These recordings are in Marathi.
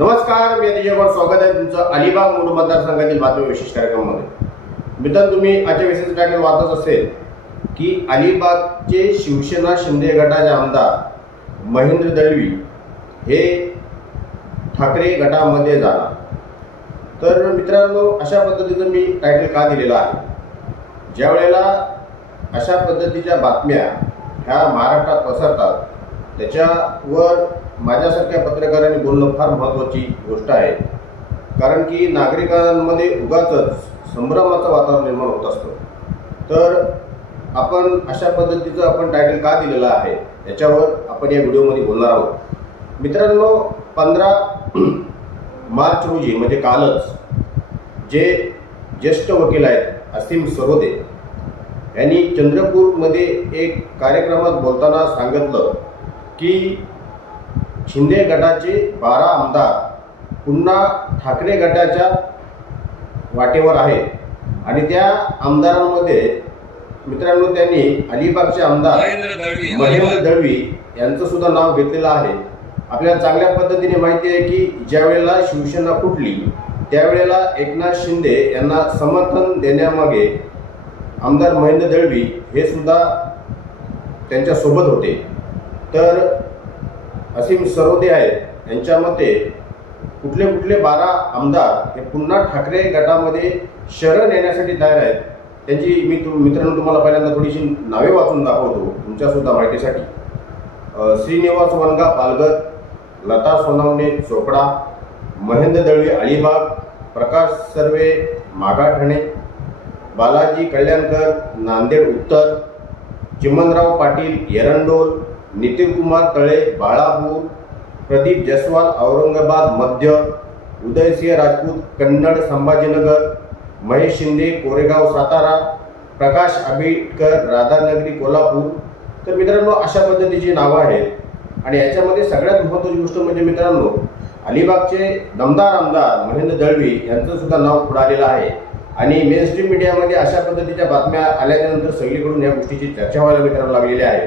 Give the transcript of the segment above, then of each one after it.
नमस्कार मी अतिशय गोड स्वागत आहे तुमचं अलिबाग मूळ मतदारसंघातील बातमी विशेष कार्यक्रमामध्ये. मित्रांनो तुम्ही आजच्या विशेष टायटल वाचत असेल की अलिबागचे शिवसेना शिंदे गटाचे आमदार महेंद्र दळवी हे ठाकरे गटामध्ये जाणार. तर मित्रांनो अशा पद्धतीचं मी टायटल का दिलेलं आहे? ज्या वेळेला अशा पद्धतीच्या बातम्या ह्या महाराष्ट्रात पसरतात त्याच्यावर माझ्यासारख्या पत्रकारांनी बोलणं फार महत्त्वाची गोष्ट आहे. कारण की नागरिकांमध्ये उगाचच संभ्रमाचं वातावरण निर्माण होत असतं. तर आपण अशा पद्धतीचं आपण टायटल का दिलेलं आहे? याच्यावर आपण या व्हिडिओमध्ये बोलणार आहोत. मित्रांनो पंधरा मार्च रोजी म्हणजे कालच जे ज्येष्ठ वकील आहेत असीम सरोदे यांनी चंद्रपूरमध्ये एक कार्यक्रमात बोलताना सांगितलं की शिंदे गटाचे बारा आमदार पुन्हा ठाकरे गटाच्या वाटेवर आहेत. आणि त्या आमदारांमध्ये मित्रांनो त्यांनी अलिबागचे आमदार महेंद्र दळवी यांचं सुद्धा नाव घेतलेलं आहे. आपल्याला चांगल्या पद्धतीने माहिती आहे की ज्या वेळेला शिवसेना फुटली त्यावेळेला एकनाथ शिंदे यांना समर्थन देण्यामागे आमदार महेंद्र दळवी हे सुद्धा त्यांच्यासोबत होते. तर असीम सरोदे आहेत. यांच्या मते कुठले कुठले बारा आमदार हे पुन्हा ठाकरे गटामध्ये शरण येण्यासाठी तयार आहेत. त्यांची मी तु मित्रांनो तुम्हाला पहिल्यांदा थोडीशी नावे वाचून दाखवतो तुमच्यासुद्धा माहितीसाठी. श्रीनिवास वनगा पालघर लता सोनावणे चोपडा महेंद्र दळवी अलिबाग प्रकाश सर्वे मागाठाणे बालाजी कल्याणकर नांदेड उत्तर चिमनराव पाटील एरंडोल नितीन कुमार तळे बाळापूर प्रदीप जयस्वाल औरंगाबाद मध्य उदयसिंह राजपूत कन्नड संभाजीनगर महेश शिंदे कोरेगाव सातारा प्रकाश आंबेडकर राधानगरी कोल्हापूर. तर मित्रांनो अशा पद्धतीची नावं आहेत. आणि याच्यामध्ये सगळ्यात महत्त्वाची गोष्ट म्हणजे मित्रांनो अलिबागचे दमदार आमदार महेंद्र दळवी यांचं सुद्धा नाव पुढे आलेलं आहे. आणि मेन स्ट्रीम मीडियामध्ये अशा पद्धतीच्या बातम्या आल्याच्यानंतर सगळीकडून या गोष्टीची चर्चा व्हायला मित्रांनो लागलेली आहे.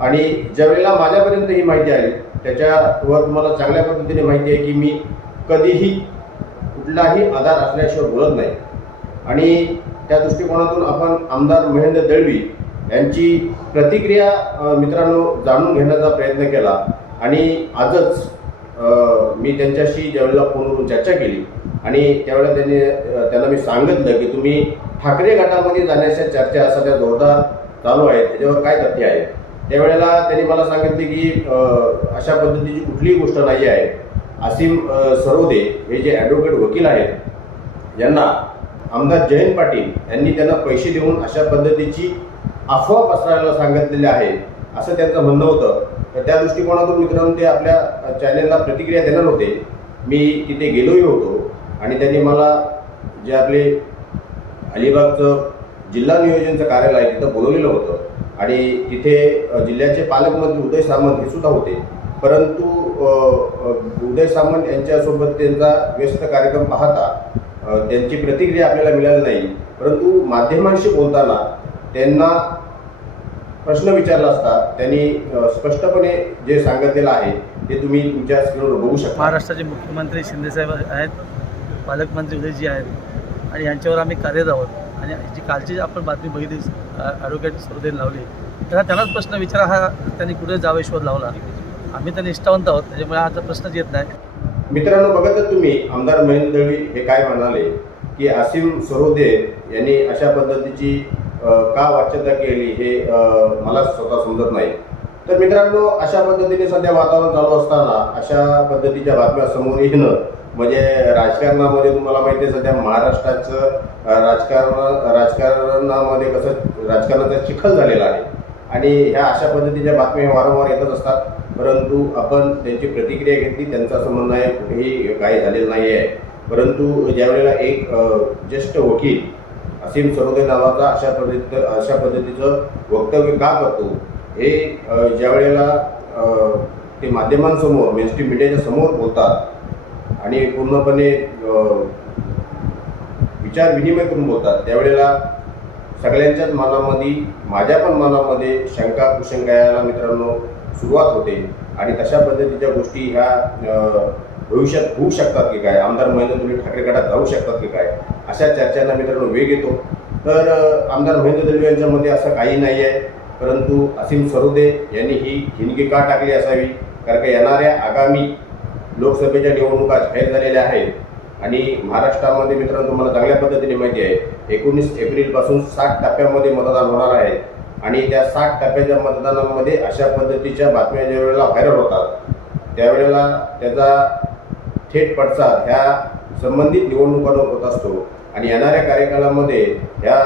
आणि ज्यावेळेला माझ्यापर्यंत ही माहिती आली त्याच्यावर तुम्हाला चांगल्या पद्धतीने माहिती आहे की मी कधीही कुठलाही आधार असल्याशिवाय बोलत नाही. आणि त्या दृष्टिकोनातून आपण आमदार महेंद्र दळवी यांची प्रतिक्रिया मित्रांनो जाणून घेण्याचा प्रयत्न केला. आणि आजच मी त्यांच्याशी ज्यावेळेला फोनवरून चर्चा केली आणि त्यावेळेला त्यांनी त्यांना मी सांगितलं की तुम्ही ठाकरे गटामध्ये जाण्याच्या चर्चा सध्या जोरदार चालू आहेत त्याच्यावर काय तथ्य आहे? त्यावेळेला त्यांनी मला सांगितले की अशा पद्धतीची कुठलीही गोष्ट नाही आहे. असीम सरोदे हे जे ॲडव्होकेट वकील आहेत यांना आमदार जयंत पाटील यांनी त्यांना पैसे देऊन अशा पद्धतीची अफवा पसरायला सांगितलेले आहे असं त्यांचं म्हणणं होतं. तर त्या दृष्टिकोनातून मित्रांनो ते आपल्या चॅनेलला प्रतिक्रिया देणार होते. मी तिथे गेलोही होतो आणि त्यांनी मला जे आपले अलिबागचं जिल्हा नियोजनचं कार्यालय तिथं बोलवलेलं होतं. आणि तिथे जिल्ह्याचे पालकमंत्री उदय सामंत हे सुद्धा होते. परंतु उदय सामंत यांच्यासोबत त्यांचा व्यस्त कार्यक्रम पाहता त्यांची प्रतिक्रिया आपल्याला मिळाली नाही. परंतु माध्यमांशी बोलताना त्यांना प्रश्न विचारला असता त्यांनी स्पष्टपणे जे सांगितलेलं आहे ते तुम्ही तुमच्या स्क्रीनवर बघू शकता. महाराष्ट्राचे मुख्यमंत्री शिंदेसाहेब आहेत पालकमंत्री उदयजी आहेत आणि यांच्यावर आम्ही कार्यरत आहोत. आणि जी कालची आपण बातमी बघितली ॲडव्होकेट सरोदेने लावली त्यांना त्यांनाच प्रश्न विचारा हा त्यांनी कुठे जावे शोध लावला. आम्ही तर निष्ठावंत आहोत त्याच्यामुळे हा प्रश्नच येत नाही. मित्रांनो बघतच तुम्ही आमदार महेंद्र दळवी हे काय म्हणाले की आसिम सरोदे यांनी अशा पद्धतीची का वाच्यता केली हे मला स्वतः समजत नाही. तर मित्रांनो अशा पद्धतीने सध्या वातावरण चालू असताना अशा पद्धतीच्या बातम्या समोर येणं म्हणजे राजकारणामध्ये तुम्हाला माहिती आहे सध्या महाराष्ट्राचं राजकारण राजकारणामध्ये कसं राजकारणाचा चिखल झालेला आहे. आणि ह्या अशा पद्धतीच्या बातम्या वारंवार येतच असतात. परंतु आपण त्यांची प्रतिक्रिया घेतली त्यांचा समन्वय कुठेही काही झालेलं नाही आहे. परंतु ज्यावेळेला एक ज्येष्ठ वकील असीम सरोदे नावाचा अशा पद्धती अशा पद्धतीचं वक्तव्य का करतो हे ज्या ज्यावेळेला ते माध्यमांसमोर मेनस्ट्रीम मीडियाच्या समोर बोलतात आणि पूर्णपणे विचार विनिमय करून बोलतात त्यावेळेला सगळ्यांच्याच मनामध्ये माझ्या पण मनामध्ये शंका कुशंका यायला मित्रांनो सुरुवात होते आणि तशा पद्धतीच्या गोष्टी ह्या भविष्यात होऊ शकतात की काय? आमदार महेंद्र दलवी ठाकरे गटात जाऊ शकतात की काय? अशा चर्चांना मित्रांनो वेग येतो. तर आमदार महेंद्र दलवी यांच्यामध्ये असं काही नाही आहे परंतु असीम सरोदे यांनी ही हिंदगी का टाकली असावी? कारण का येणाऱ्या आगामी लोकसभेच्या निवडणुका जाहीर झालेल्या आहेत आणि महाराष्ट्रामध्ये मित्रांनो तुम्हाला चांगल्या पद्धतीने माहिती आहे एकोणीस एप्रिलपासून साठ टप्प्यामध्ये मतदान होणार आहे. आणि त्या साठ टप्प्याच्या मतदानामध्ये अशा पद्धतीच्या बातम्या ज्या वेळेला व्हायरल होतात त्यावेळेला त्याचा थेट पडसाद ह्या संबंधित निवडणुकांवर होत असतो. आणि येणाऱ्या कार्यकालामध्ये ह्या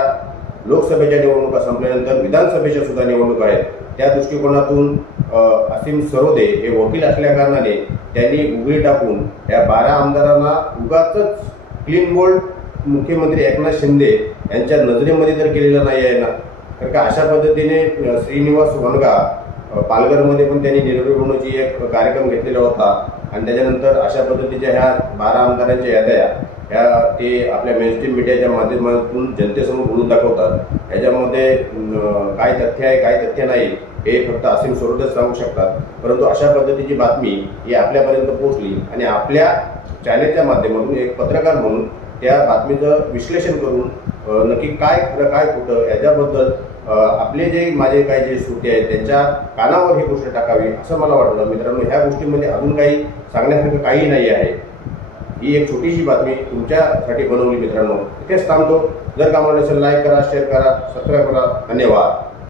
लोकसभेच्या निवडणुका संपल्यानंतर विधानसभेच्या सुद्धा निवडणुका आहेत. त्या दृष्टिकोनातून असीम सरोदे हे वकील असल्या कारणाने त्यांनी उघडी टाकून या बारा आमदारांना उगाच क्लीन बोल्ड मुख्यमंत्री एकनाथ शिंदे यांच्या नजरेमध्ये तर केलेलं नाही आहे ना. कारण का अशा पद्धतीने श्रीनिवास वनगा पालघरमध्ये पण त्यांनी निर्मिळवणूची एक कार्यक्रम घेतलेला होता. आणि त्याच्यानंतर अशा पद्धतीच्या ह्या बारा आमदारांच्या याद्या ह्या ते आपल्या मेनस्ट्रीम मीडियाच्या माध्यमातून जनतेसमोर बोलून दाखवतात. ह्याच्यामध्ये काय तथ्य आहे काय तथ्य नाही हे फक्त असीम स्वरूपच सांगू शकतात. परंतु अशा पद्धतीची बातमी ही आपल्यापर्यंत पोहोचली आणि आपल्या चॅनेलच्या माध्यमातून एक पत्रकार म्हणून त्या बातमीचं विश्लेषण करून नक्की काय खरं काय खोटं याच्याबद्दल आपले जे माझे काही जे श्रोते आहेत त्यांच्या कानावर ही गोष्ट टाकावी असं मला वाटलं. मित्रांनो ह्या गोष्टीमध्ये अजून काही सांगण्यासारखं काही नाही आहे. ही एक छोटीशी बातमी तुमच्यासाठी बनवली मित्रांनो. इथेच थांबतो. जर का मला नसेल लाईक करा शेअर करा सबस्क्राईब करा. धन्यवाद.